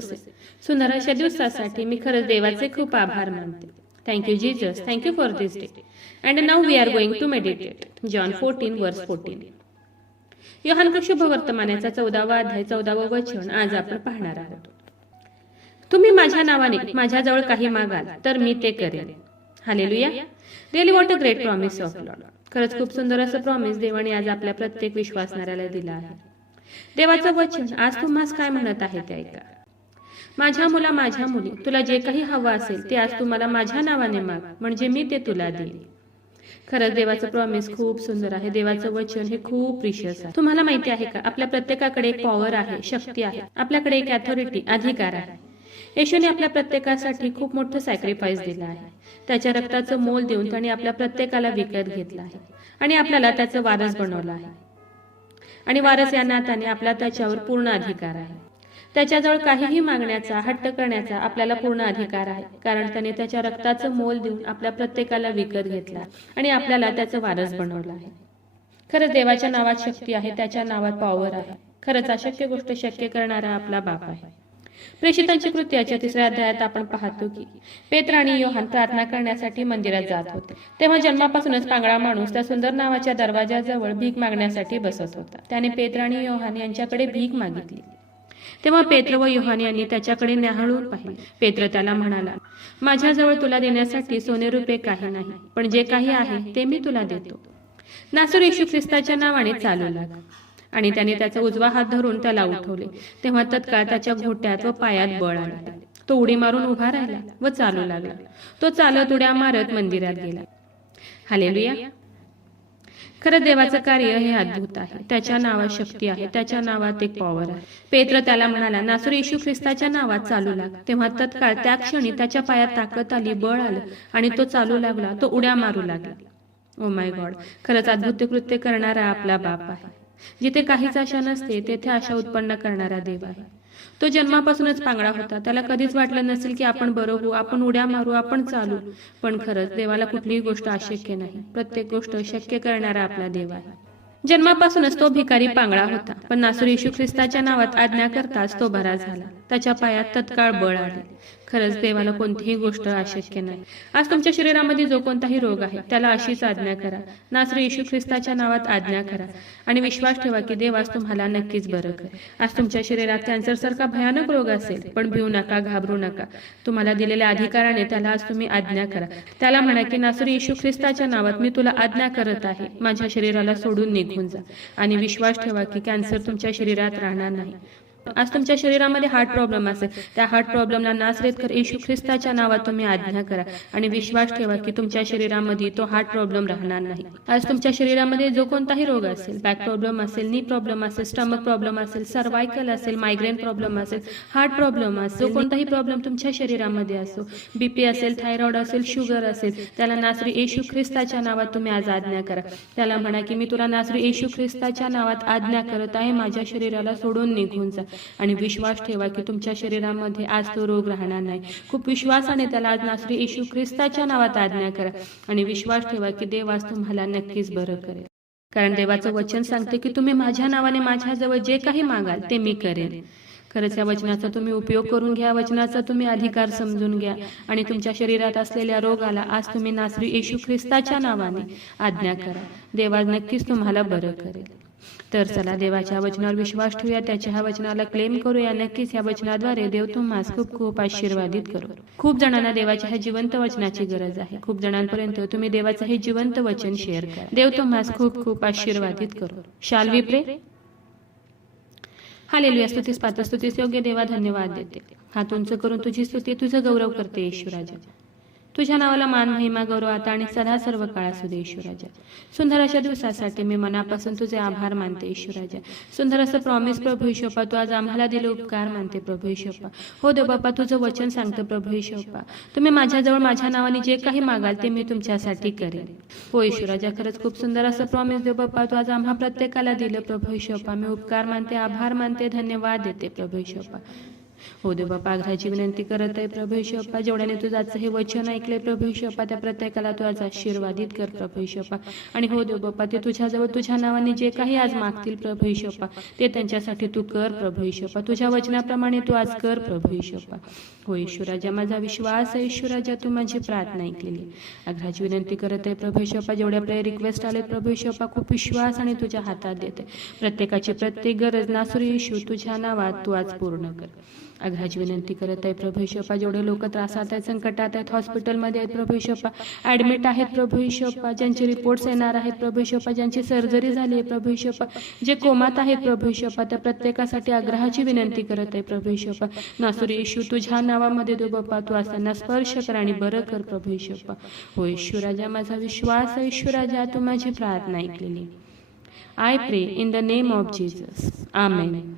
सुरू असेल. सुंदर अशा दिवसासाठी मी खरंच देवाचे खूप आभार मानते. Thank you Jesus, thank you for this day. And now we are going to meditate. John 14 verse 14. Yohan शुभ वर्तमानाचा 14वा अध्याय 14वं वचन आज आपण पाहणार आहोत. तुम्ही माझ्या नावाने माझ्याजवळ काही मागाल तर मी ते करेन. Hallelujah. Really what a great promise of Lord. खरंच खूप सुंदर असं प्रॉमिस देवाने आज आपल्या प्रत्येक विश्वासणाऱ्याला दिलं आहे. देवाचं वचन आज तुम्हाला काय म्हणत आहे ते ऐका. माझ्या मुला, माझ्या मुली, तुला जे काही हवं असेल ते आज तुम्हाला माझ्या नावाने माग, म्हणजे मी ते तुला देईन. खरंच देवाचं प्रॉमिस खूप सुंदर आहे. देवाचं वचन हे खूप प्रिशियस आहे. तुम्हाला माहिती आहे का, आपल्या प्रत्येकाकडे एक पॉवर आहे, शक्ती आहे. आपल्याकडे एक अथॉरिटी, अधिकार आहे. येशूने आपल्या प्रत्येकासाठी खूप मोठं सॅक्रिफाईस दिलं आहे. त्याच्या रक्ताचं मोल देऊन त्याने आपल्या प्रत्येकाला विकत घेतलं आहे आणि आपल्याला त्याचं वारस बनवलं आहे. आणि वारस या नात्याने आपला त्याच्यावर पूर्ण अधिकार आहे. त्याच्याजवळ काहीही मागण्याचा, हट्ट करण्याचा आपल्याला पूर्ण अधिकार आहे, कारण त्याने त्याच्या रक्ताचं मोल देऊन आपल्या प्रत्येकाला विकत घेतला आणि आपल्याला त्याचं वारस बनवलं आहे. खरंच देवाच्या नावात शक्ती आहे, त्याच्या नावात पॉवर आहे. खरंच अशक्य गोष्ट शक्य करणारा आपला बाप आहे. प्रेषितांची कृत्याच्या 3ऱ्या अध्यायात आपण पाहतो की पेत्र आणि योहान प्रार्थना करण्यासाठी मंदिरात जात होते. तेव्हा जन्मापासूनच पांगळा माणूस त्या सुंदर नावाच्या दरवाजाजवळ भीक मागण्यासाठी बसत होता. त्याने पेत्र आणि योहान यांच्याकडे भीक मागितली. तेव्हा पेत्र व योहान यांनी त्याच्याकडे न्याहाळून पाहिले. पेत्र त्याला म्हणाला, माझ्याजवळ तुला देण्यासाठी सोने रुपये काही नाही, पण जे काही आहे ते मी तुला देतो. नासर येशू ख्रिस्ताच्या नावाने चालू लाग. आणि त्याने त्याचा उजवा हात धरून त्याला उठवले. तेव्हा तत्काळ त्याच्या घोट्यात व पायात बळ आले. तो उडी मारून उभा राहिला व चालू लागला. तो चालत उड्या मारत मंदिरात गेला. हालेलुया. खरं देवाचं कार्य हे अद्भुत आहे. त्याच्या नावात शक्ती आहे, त्याच्या नावात एक पॉवर आहे. पेत्र त्याला म्हणाला, नासर येशू ख्रिस्ताच्या नावात चालू लाग. तेव्हा तत्काळ त्या क्षणी त्याच्या पायात ताकद आली, बळ आलं आणि तो चालू लागला. तो उड्या मारू लागला. Oh my God. खरंच अद्भुत कृत्य करणारा आपला बाप आहे. जिथे काहीच आशा नसते तेथे आशा उत्पन्न करणारा देव आहे. तो जन्मापासूनच पांगळा होता. त्याला कधीच वाटलं नसेल की आपण बरं होऊ, आपण उड्या मारू, आपण चालू. पण खरंच देवाला कुठलीही गोष्ट अशक्य नाही. प्रत्येक गोष्ट शक्य करणारा आपला देव आहे. जन्मापासूनच तो भिकारी पांगळा होता, पण नासर येशू ख्रिस्ताच्या नावात आज्ञा करताच तो बरा झाला. त्याच्या पायात तत्काळ बळ आले. खरंच देवाला कोणतीही गोष्ट अशक्य नाही. आज तुमच्या शरीरामध्ये जो कोणताही रोग आहे त्याला अशीच आज्ञा करा. नासर येशू ख्रिस्ताच्या नावात आज्ञा करा आणि विश्वास ठेवा की देव आज तुम्हाला नक्कीच बरं करेल. आज तुमच्या शरीरात कॅन्सर सारखा भयानक रोग असेल, पण भिवू नका, घाबरू नका. तुम्हाला दिलेल्या अधिकाराने त्याला आज तुम्ही आज्ञा करा. त्याला म्हणा की नासर येशू ख्रिस्ताच्या नावात मी तुला आज्ञा करत आहे, माझ्या शरीराला सोडून निघून जा. आणि विश्वास ठेवा की कॅन्सर तुमच्या शरीरात राहणार नाही. आज तुमच्या शरीरामध्ये हार्ट प्रॉब्लेम असेल, त्या हार्ट प्रॉब्लेमला नासरेतकर येशू ख्रिस्ताच्या नावात तुम्ही आज्ञा करा आणि विश्वास ठेवा की तुमच्या शरीरामध्ये तो हार्ट प्रॉब्लेम राहणार नाही. आज तुमच्या शरीरामध्ये जो कोणताही रोग असेल, बॅक प्रॉब्लेम असेल, नी प्रॉब्लेम असेल, स्टमक प्रॉब्लेम असेल, सर्वायकल असेल, मायग्रेन प्रॉब्लेम असेल, हार्ट प्रॉब्लेम असेल, जो कोणताही प्रॉब्लेम तुमच्या शरीरामध्ये असो, बीपी असेल, थायरॉइड असेल, शुगर असेल, त्याला नासरी येशू ख्रिस्ताच्या नावात तुम्ही आज आज्ञा करा. त्याला म्हणा की मी तुला नासरी येशू ख्रिस्ताच्या नावात आज्ञा करत आहे, माझ्या शरीराला सोडून निघून जा. आणि विश्वास ठेवा की तुमच्या शरीरामध्ये आज तो रोग राहणार नाही. खूप विश्वासाने त्याला आज नासरी येशू ख्रिस्ताच्या नावात आज्ञा करा आणि विश्वास ठेवा की देव आज तुम्हाला नक्कीच बरं करेल. कारण देवाचं वचन सांगते की तुम्ही माझ्या नावाने माझ्याजवळ जे काही मागाल ते मी करेन. खरंच या वचनाचा तुम्ही उपयोग करून घ्या. वचनाचा तुम्ही अधिकार समजून घ्या आणि तुमच्या शरीरात असलेल्या रोगाला आज तुम्ही नासरी येशू ख्रिस्ताच्या नावाने आज्ञा करा. देव आज नक्कीच तुम्हाला बरं करेल. तर चला देवाच्या वचनावर विश्वास ठेवूया, त्याच्या ह्या वचनाला क्लेम करूया. नक्कीच या वचनाद्वारे देव तुम्हाला खूप खूप आशीर्वादित करू. खूप जणांना देवाच्या ह्या जिवंत वचनाची गरज आहे. खूप जणांपर्यंत तुम्ही देवाचं हे जिवंत वचन शेअर करा. देव तुम्हाला खूप खूप आशीर्वादित करू. शाल वी प्रे. हालेलुया. स्तुतीस पात्र, स्तुतीस योग्य देवा, धन्यवाद देते. हात उंच करून तुझी स्तुती, तुझं गौरव करते येशूराजा. तुझ्या नावाला मान, महिमा, गौरव आता आणि सदा सर्व काळ असू दे येशूराजा. सुंदर अशा दिवसासाठी मी मनापासून तुझे आभार मानते येशूराजा. सुंदर असं प्रॉमिस प्रभू येशोपा, तू आज आम्हाला दिले उपकार मानते प्रभू येशोपा. हो देव बाप्पा, तुझं वचन सांगतं प्रभू येशोपा, तुम्ही माझ्याजवळ माझ्या नावाने जे काही मागाल ते मी तुमच्यासाठी करेन. हो येशूराजा, खरंच खूप सुंदर असं प्रॉमिस देव बाप्पा तू आज आम्हा प्रत्येकाला दिलं प्रभू येशोपा. मी उपकार मानते, आभार मानते, धन्यवाद देते प्रभू येशोपा. हो देव बाप्पा, आग्रहाची विनंती करत आहे प्रभू येशू बाप्पा, जेवढ्याने तुझं आजचं हे वचन ऐकलंय प्रभू येशू बाप्पा, त्या प्रत्येकाला तू आज आशीर्वादित कर प्रभू येशू बाप्पा. आणि हो देव बाप्पा, ते तुझ्याजवळ तुझ्या नावाने जे काही आज मागतील प्रभू येशू बाप्पा, ते त्यांच्यासाठी तू कर प्रभू येशू बाप्पा. तुझ्या वचनाप्रमाणे तू आज कर प्रभू येशू बाप्पा. हो येशू राजा, माझा विश्वास आहे येशू राजा, तू माझी प्रार्थना ऐकलेली. आग्रहाची विनंती करत आहे प्रभू येशू बाप्पा, जेवढ्या प्रेयर रिक्वेस्ट आले प्रभू येशू बाप्पा, खूप विश्वास आणि तुझ्या हातात देते. प्रत्येकाची प्रत्येक गरज नासुर येशू तुझ्या नावात तू आज पूर्ण कर. आग्रहाची विनंती करत आहे प्रभू येशू बाप्पा, जेवढे लोक त्रासात आहेत, संकटात आहेत, हॉस्पिटलमध्ये आहेत प्रभू येशू बाप्पा, ॲडमिट आहेत प्रभू येशू बाप्पा, ज्यांचे रिपोर्ट्स येणार आहेत प्रभू येशू बाप्पा, ज्यांची सर्जरी झाली आहे प्रभू येशू बाप्पा, जे कोमात आहेत प्रभू येशू बाप्पा, त्या प्रत्येकासाठी आग्रहाची विनंती करत आहे प्रभू येशू बाप्पा. नासुर येशू तुझ्या नावामध्ये देव बाप्पा, तू असताना स्पर्श कर आणि बरं कर प्रभू येशू बाप्पा. हो येशू राजा, माझा विश्वास आहे येशू राजा, तू माझी प्रार्थना ऐकलेली. आय प्रे in the name of Jesus. Amen.